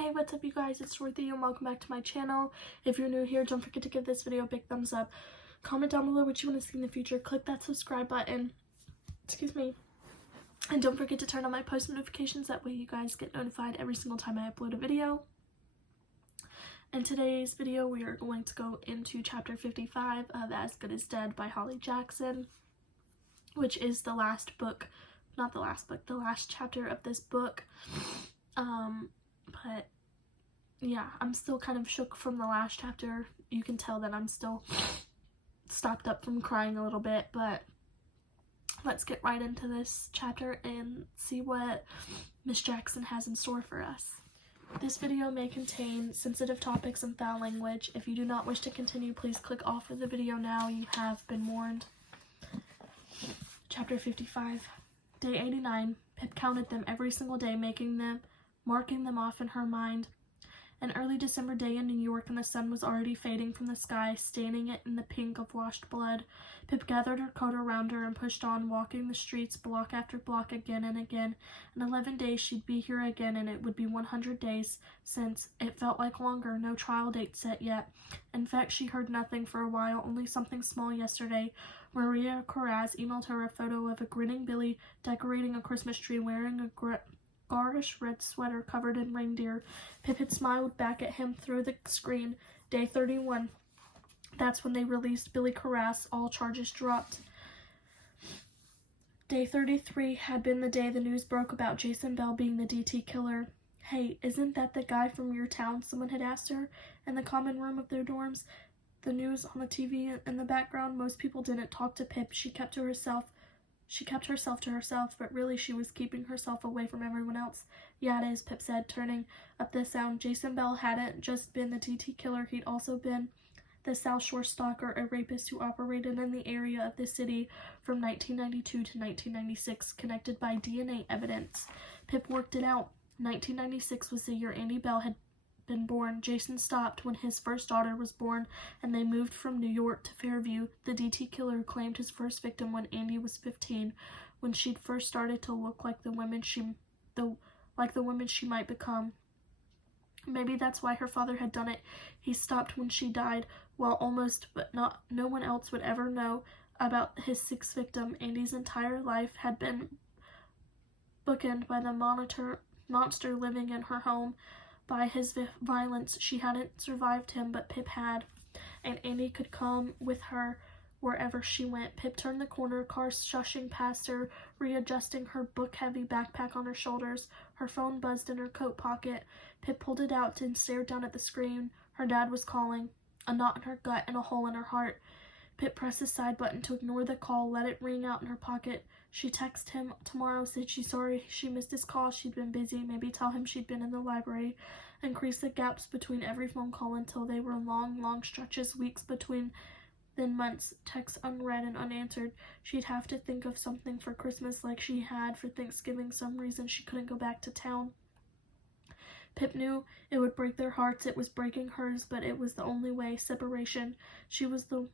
Hey, what's up you guys, it's Ravi and welcome back to my channel. If you're new here, don't forget to give this video a big thumbs up. Comment down below what you want to see in the future. Click that subscribe button. And don't forget to turn on my post notifications. That way you guys get notified every single time I upload a video. In today's video, we are going to go into chapter 55 of As Good as Dead by Holly Jackson, which is the last book, not the last book, the last chapter of this book. But yeah, I'm still kind of shook from the last chapter. You can tell that I'm still stopped up from crying a little bit, but let's get right into this chapter and see what Miss Jackson has in store for us. This video may contain sensitive topics and foul language. If you do not wish to continue, please click off of the video now. You have been warned. Chapter 55. Day 89. Pip counted them every single day, marking them off in her mind. An early December day in New York, and the sun was already fading from the sky, staining it in the pink of washed blood. Pip gathered her coat around her and pushed on, walking the streets block after block again and again. In 11 days she'd be here again, and it would be 100 days since. It felt like longer, no trial date set yet. In fact, she heard nothing for a while, only something small yesterday. Maria Corraz emailed her a photo of a grinning Billy decorating a Christmas tree, wearing a garish red sweater covered in reindeer. Pip had smiled back at him through the screen. Day 31. That's when they released Billy Corraz. All charges dropped. Day 33 had been the day the news broke about Jason Bell being the DT killer. "Hey, isn't that the guy from your town?" someone had asked her. In the common room of their dorms, the news on the TV in the background, most people didn't talk to Pip. She kept herself to herself, but really she was keeping herself away from everyone else. "Yeah, it is," Pip said, turning up the sound. Jason Bell hadn't just been the DT killer, he'd also been the South Shore stalker, a rapist who operated in the area of the city from 1992 to 1996, connected by DNA evidence. Pip worked it out. 1996 was the year Andy Bell had been born. Jason stopped when his first daughter was born, and they moved from New York to Fairview. The DT killer claimed his first victim when Andy was 15, when she'd first started to look like the woman she might become. Maybe that's why her father had done it. He stopped when she died, while no one else would ever know about his sixth victim. Andy's entire life had been bookended by the monster living in her home. By his violence, she hadn't survived him, but Pip had, and Andy could come with her wherever she went. Pip turned the corner, cars shushing past her, readjusting her book-heavy backpack on her shoulders. Her phone buzzed in her coat pocket. Pip pulled it out and stared down at the screen. Her dad was calling, a knot in her gut and a hole in her heart. Pip pressed the side button to ignore the call, let it ring out in her pocket. She texted him tomorrow, said she's sorry she missed his call, she'd been busy, maybe tell him she'd been in the library. Increase the gaps between every phone call until they were long, long stretches, weeks between, then months, texts unread and unanswered. She'd have to think of something for Christmas like she had for Thanksgiving, some reason she couldn't go back to town. Pip knew it would break their hearts, it was breaking hers, but it was the only way. Separation. She was the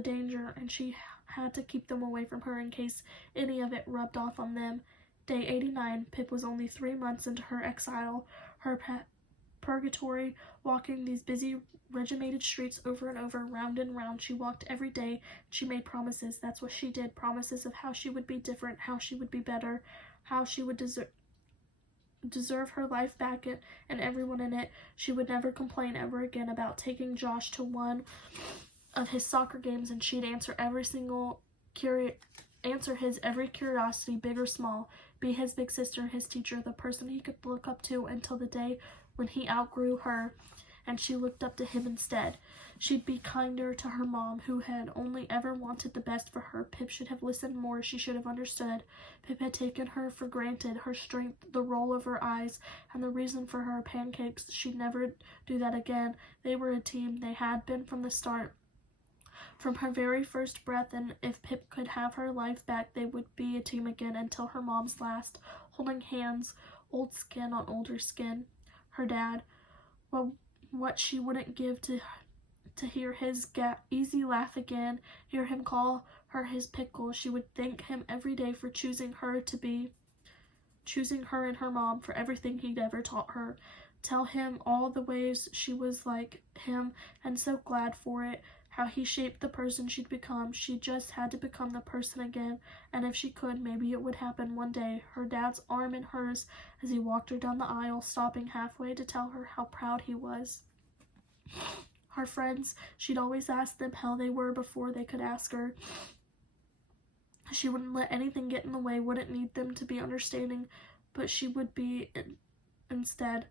danger, and she had to keep them away from her in case any of it rubbed off on them. Day 89. Pip was only 3 months into her exile, her purgatory, walking these busy, regimented streets over and over, round and round. She walked every day. She made promises. That's what she did. Promises of how she would be different, how she would be better, how she would deserve her life back and everyone in it. She would never complain ever again about taking Josh to one of his soccer games, and she'd answer his every curiosity, big or small, be his big sister, his teacher, the person he could look up to, until the day when he outgrew her and she looked up to him instead. She'd be kinder to her mom, who had only ever wanted the best for her. Pip should have listened more. She should have understood. Pip had taken her for granted, her strength, the roll of her eyes, and the reason for her pancakes. She'd never do that again. They were a team. They had been from the start. From her very first breath, and if Pip could have her life back, they would be a team again until her mom's last, holding hands, old skin on older skin. Her dad, well, what she wouldn't give to hear his easy laugh again, hear him call her his pickle. She would thank him every day for choosing her and her mom, for everything he'd ever taught her. tell him all the ways she was like him and so glad for it, how he shaped the person she'd become. She just had to become the person again, and if she could, maybe it would happen one day. Her dad's arm in hers as he walked her down the aisle, stopping halfway to tell her how proud he was. Her friends, she'd always ask them how they were before they could ask her. She wouldn't let anything get in the way, wouldn't need them to be understanding, but she would be instead.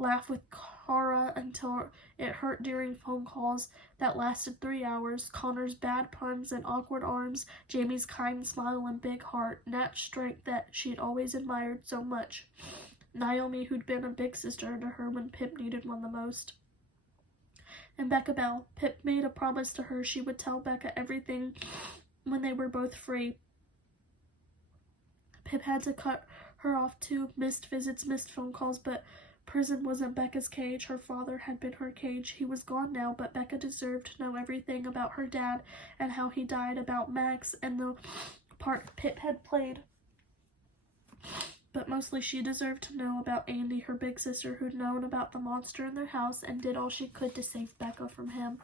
Laugh with Cara until it hurt during phone calls that lasted 3 hours, Connor's bad puns and awkward arms, Jamie's kind smile and big heart, Nat's strength that she'd always admired so much, Naomi, who'd been a big sister to her when Pip needed one the most. And Becca Bell. Pip made a promise to her she would tell Becca everything when they were both free. Pip had to cut her off too, missed visits, missed phone calls, but prison wasn't Becca's cage. Her father had been her cage. He was gone now, but Becca deserved to know everything about her dad and how he died, about Max and the part Pip had played. But mostly she deserved to know about Andy, her big sister, who'd known about the monster in their house and did all she could to save Becca from him.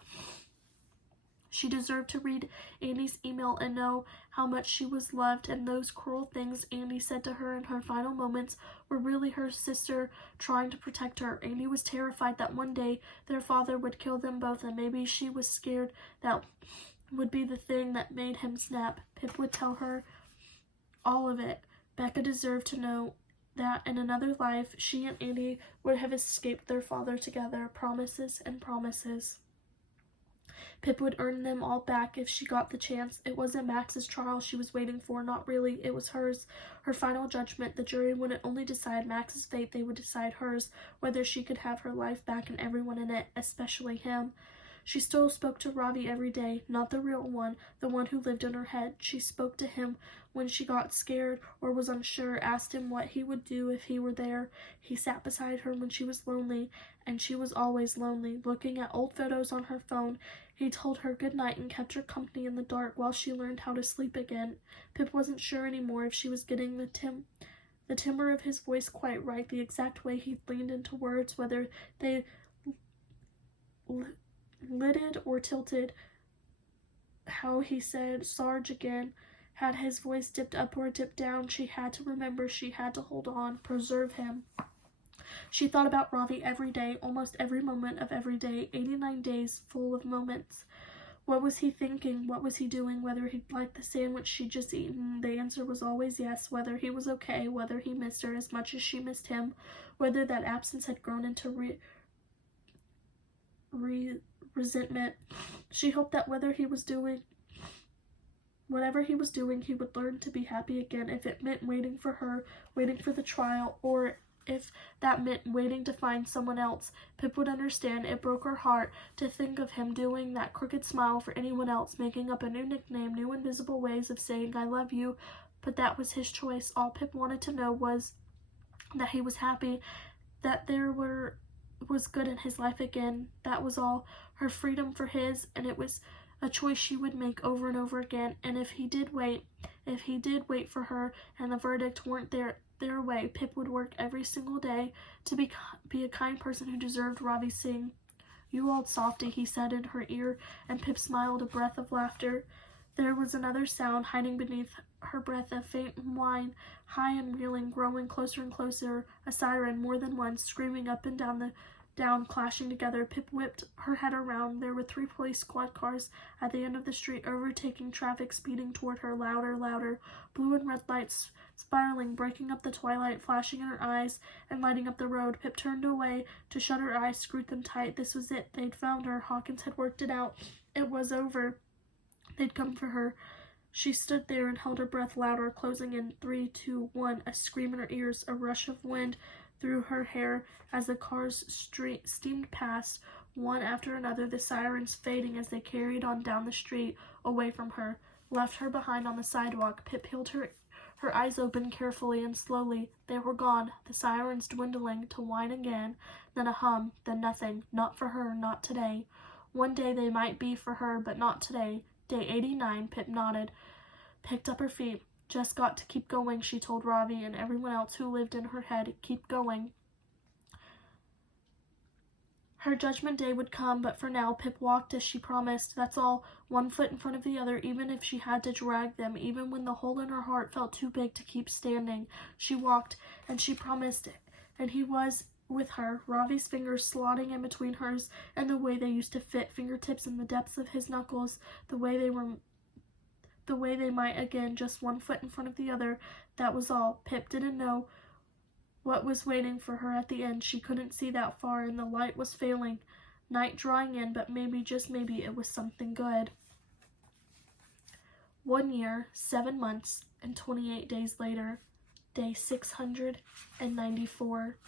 She deserved to read Andy's email and know how much she was loved, and those cruel things Andy said to her in her final moments were really her sister trying to protect her. Andy was terrified that one day their father would kill them both, and maybe she was scared that would be the thing that made him snap. Pip would tell her all of it. Becca deserved to know that in another life she and Andy would have escaped their father together. Promises and promises. Pip would earn them all back if she got the chance. It wasn't Max's trial she was waiting for, not really. It was hers, her final judgment. The jury wouldn't only decide Max's fate, they would decide hers, whether she could have her life back and everyone in it, especially him. She still spoke to Ravi every day, not the real one, the one who lived in her head. She spoke to him when she got scared or was unsure, asked him what he would do if he were there. He sat beside her when she was lonely, and she was always lonely. Looking at old photos on her phone, he told her good night and kept her company in the dark while she learned how to sleep again. Pip wasn't sure anymore if she was getting the timbre of his voice quite right, the exact way he leaned into words, whether they lidded or tilted. How he said Sarge again. Had his voice dipped up or dipped down, she had to remember, she had to hold on, preserve him. She thought about Ravi every day, almost every moment of every day, 89 days full of moments. What was he thinking? What was he doing? Whether he liked the sandwich she'd just eaten, the answer was always yes. Whether he was okay, whether he missed her as much as she missed him, whether that absence had grown into resentment. She hoped that whatever he was doing, he would learn to be happy again, if it meant waiting for her, waiting for the trial, or if that meant waiting to find someone else. Pip would understand. It broke her heart to think of him doing that crooked smile for anyone else, making up a new nickname, new invisible ways of saying I love you, but that was his choice. All Pip wanted to know was that he was happy, that there was good in his life again. That was all. Her freedom for his, and it was a choice she would make over and over again. And if he did wait for her and the verdict weren't their way, Pip would work every single day to be a kind person who deserved Ravi Singh. You old softy, he said in her ear, and Pip smiled, a breath of laughter. There was another sound hiding beneath her breath, a faint whine, high and reeling, growing closer and closer, a siren, more than one, screaming up and down, clashing together. Pip whipped her head around. There were 3 police squad cars at the end of the street, overtaking traffic, speeding toward her, louder, louder, blue and red lights spiraling, breaking up the twilight, flashing in her eyes and lighting up the road. Pip turned away to shut her eyes, screwed them tight. This was it. They'd found her. Hawkins had worked it out. It was over. They'd come for her. She stood there and held her breath louder, closing in. 3, 2, 1. A scream in her ears, a rush of wind through her hair as the cars steamed past, one after another, the sirens fading as they carried on down the street, away from her, left her behind on the sidewalk. Pip peeled her eyes open carefully and slowly. They were gone, the sirens dwindling to whine again, then a hum, then nothing. Not for her, not today. One day they might be for her, but not today. Day 89, Pip nodded, picked up her feet. Just got to keep going, she told Ravi and everyone else who lived in her head. Keep going. Her judgment day would come, but for now, Pip walked as she promised. That's all, one foot in front of the other, even if she had to drag them, even when the hole in her heart felt too big to keep standing. She walked, and she promised it, and he was with her, Ravi's fingers slotting in between hers, and the way they used to fit, fingertips in the depths of his knuckles, the way they might again, just one foot in front of the other. That was all. Pip didn't know what was waiting for her at the end. She couldn't see that far, and the light was failing. Night drawing in, but maybe, just maybe, it was something good. 1 year, 7 months, and 28 days later, day 694.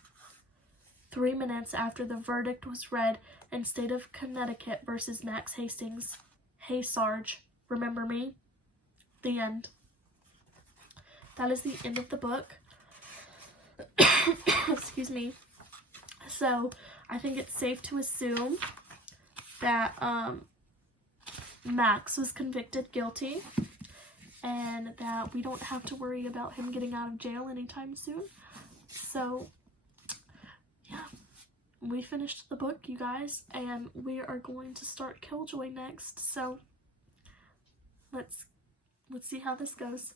3 minutes after the verdict was read in State of Connecticut versus Max Hastings. Hey, Sarge, remember me? The end. That is the end of the book. Excuse me. So, I think it's safe to assume that Max was convicted guilty and that we don't have to worry about him getting out of jail anytime soon. So, yeah. We finished the book, you guys, and we are going to start Killjoy next. So, let's see how this goes.